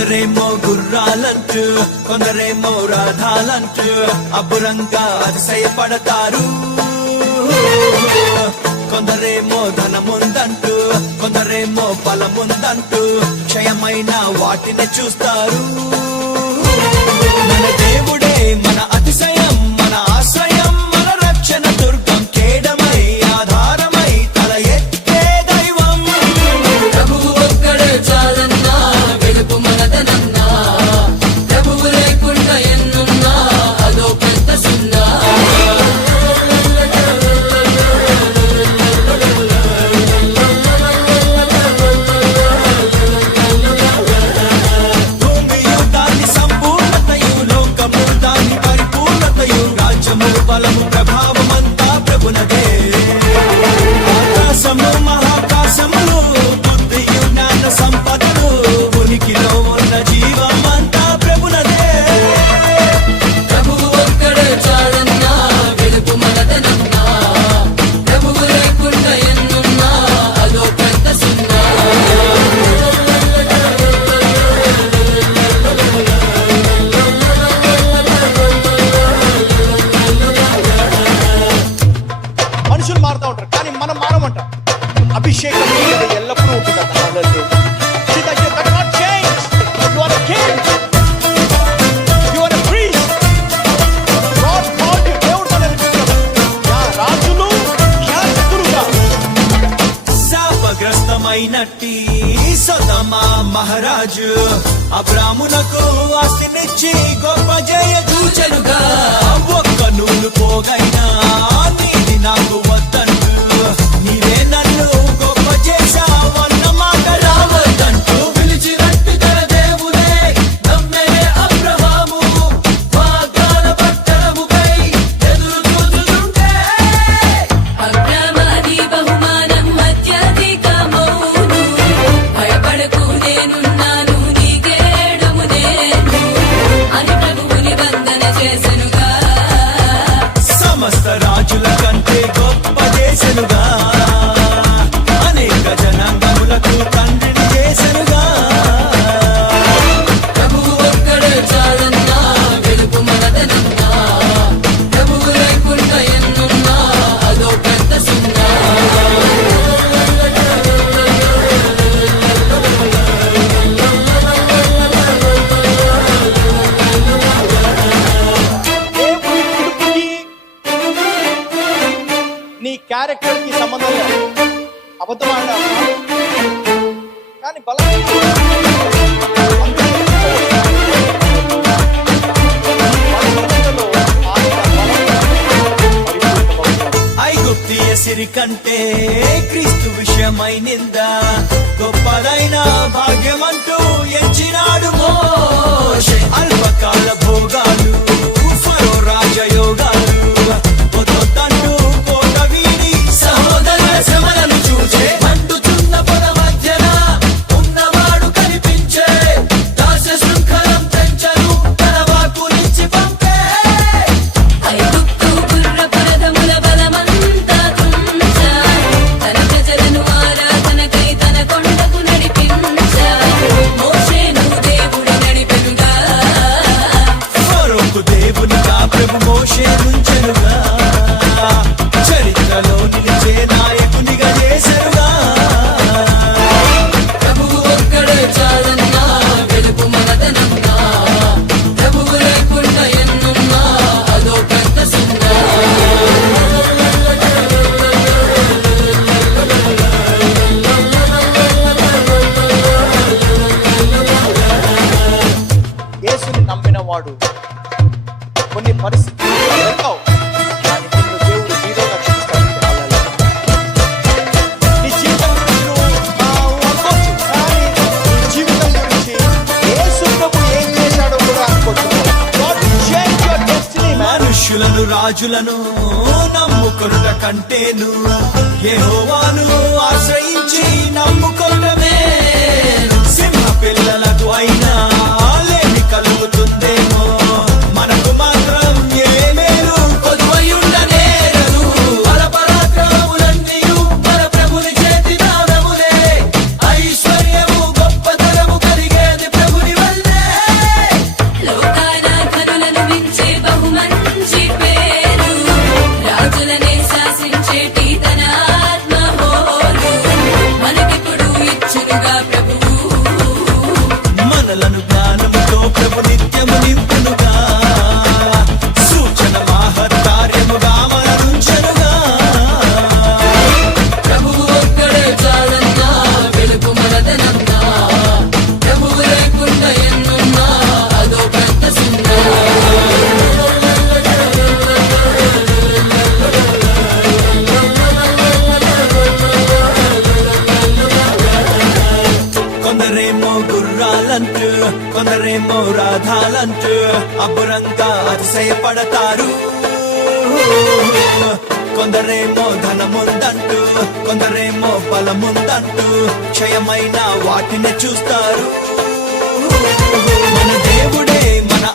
కొందరేమో గుర్రాలంటూ కొందరేమో రథాలంటూ అబ్బురంగా అతిశయపడతారు. కొందరేమో ధనముందంటూ కొందరేమో బలముందంటూ క్షయమైన వాటిని చూస్తారు. మన దేవుడే మన అతిశయం, మన ఆశ్రయం, మన రక్షణ దుర్గం, కేడమై ఆధారమై తల ఎత్తే దైవం. ప్రభువు ఒక్కడే చాలన్నా, వెలుగు మనదనన్నా, ప్రభువు లేకుండా ఎన్నున్నా అదో పెద్ద సున్నా. భూమియు దాని సంపూర్ణతయు, లోకము దాని పరిపూర్ణతయు, రాజ్యము బలము ప్రభావమంతా ప్రభునదే. ఆకాశము మహాకాశములు, బుద్ధియు జ్ఞాన సంపదలు, ఉనికిలో ఉన్న జీవమంతా ప్రభునదే. ప్రభువు ఒక్కడే చాలన్నా, వెలుగు మనదనన్నా, ప్రభువు లేకుండా ఎన్నున్నా అదో పెద్ద సున్నా. మనుషులు మారుతూ ఉంటారు కానీ మనం మారమంటాం. అభిషేకం నీ మీద ఎల్లప్పుడూ ఉంటుంది. See that you cannot change. You are a king. You are a priest. God called you. దేవుడు మనల్ని పిలిచాడు. రాజులు యాజకులుగా. శాపగ్రస్తమైనట్టి సొదొమ మహారాజు అబ్రామునకు ఆస్తినిచ్చి గొప్ప జయ చూచెనుగా ఒక్క నూలు పోగైనా నీది నాకు వద్దంటూ, నీవే నన్ను గొప్ప చేశావన్న మాట రావద్దంటూ. పిలిచినట్టు తన దేవుడే నమ్మెనే అబ్రహాము, వాగ్దాన పట్టణముకై ఎదురు చూచుతుంటే అబ్రహామీ బహుమానం అత్యధికమౌను. భయపడకు నేనున్నాను, నీకేడము నేను అని ప్రభువుని వందన చేసెనుగా. సమస్త రాజుల కంటే గొప్ప చేసెనుగా, అనేక జనాంగములకు తండ్రిని చేసెనుగా. ప్రభువు ఒక్కడే చాలన్నా, వెలుగు మనదనన్నా, ప్రభువు లేకుండా ఎన్నున్నా అదో పెద్ద సున్నా. దేవుని పిలుపుకి నీ క్యారెక్టర్ కి సంబంధం లేదు. అబద్ధం ఆడాలి కానీ బలం ఐగుప్తీయ సిరి కంటే క్రీస్తు విషయమై నింద గొప్పదైన భాగ్యమంటూ ఎంచినాడు మోషే. అల్పకాల భోగాలు, ఫరో రాజయోగాలు వదొద్దంటూ కోట వీడి సహోదర శ్రమలను చూచే. మండుచున్న పొద మధ్యన ఉన్నవాడు కనిపించే, దాస శృంఖలం తెంచను తన వాక్కునిచ్చి పంపే. ఐగుప్తు గుర్రపు రథముల బలమంతా తుంచా, తన ప్రజలను ఆరాధనకై తన కొండకు నడిపించా. మోషేను దేవుడు నడిపెనుగా, ఫరోకు దేవునిగా ప్రభు మోషే నుంచెనుగా, చరిత్రలో నిలిచే నాయకునిగా చేసెనుగా. ప్రభువు ఒక్కడే చాలన్నా, వెలుగు మనదనన్నా, ప్రభువు లేకుండా ఎన్నున్నా అదో పెద్ద సున్నా. యేసుని నమ్మిన వాడు కొన్ని పరిస్థితులు ఎదుర్కోవు, కానీ నిన్ను దేవుడు హీరోగా చూపిస్తాడు. నీ జీవితం గురించి నువ్వు అనుకోవచ్చు, కానీ నీ జీవితం గురించి యేసు ప్రభు ఏం చేశాడో కూడా అనుకోవచ్చు. God will change your destiny, man. మనుష్యులను రాజులను నమ్ముకొనుట కంటేను యెహోవాను ఆశ్రయించి నమ్ముకొనమే. సింహ పిల్లలకు అయినా లేమి కలుగుతుందేమో, మనకు మాత్రం ఏ మేలు కొదువయుండనేరదు. బలపరాక్రమములన్నీయు మన ప్రభుని చేతి దానములే, ఐశ్వర్యము గొప్పతనము కలిగేది ప్రభుని వల్ల. కొందరేమో రాధాలంటూ అబ్బురంగా అతిశయపడతారు. కొందరేమో ధనముందంటూ, కొందరేమో బలముందంటూ క్షయమైన వాటిని చూస్తారు. మన దేవుడే మన